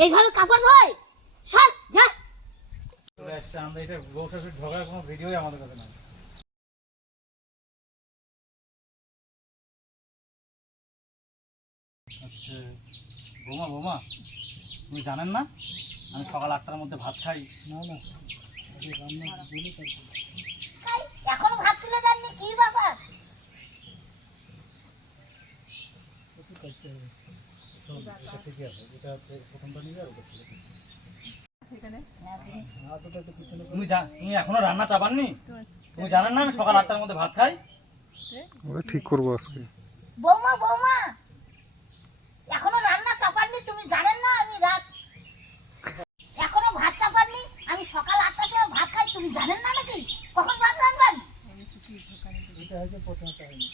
এইভাবে কাপড় ধোয়? সর যা। আমরা এটা বউ শাশুড়ি ঝগড়ার কোনো ভিডিওই আমাদের কাছে নাই। আচ্ছা বৌমা বৌমা, তুমি জানেন না আমি সকাল 8টার মধ্যে ভাত খাই? না না, এখনো ভাত তুলে দেননি, কি ব্যাপার? ঠিকই আছে, এটা প্রথমটা নিয়ে যাবো। তুমি এখনো রান্না চাপাননি? তুমি জানেন না আমি সকাল 8টার মধ্যে ভাত খাই? ঠিক করবো আজকে। বৌমা বৌমা, এখনো রান্না চাপাননি? তুমি জানেন না আমি রাত এখনো ভাত চাপাননি? আমি সকাল 8টার সময় ভাত খাই, তুমি জানেন না নাকি? কখন ভাত রাঁধবেন? এটা হচ্ছে প্রথমটা হয়নি।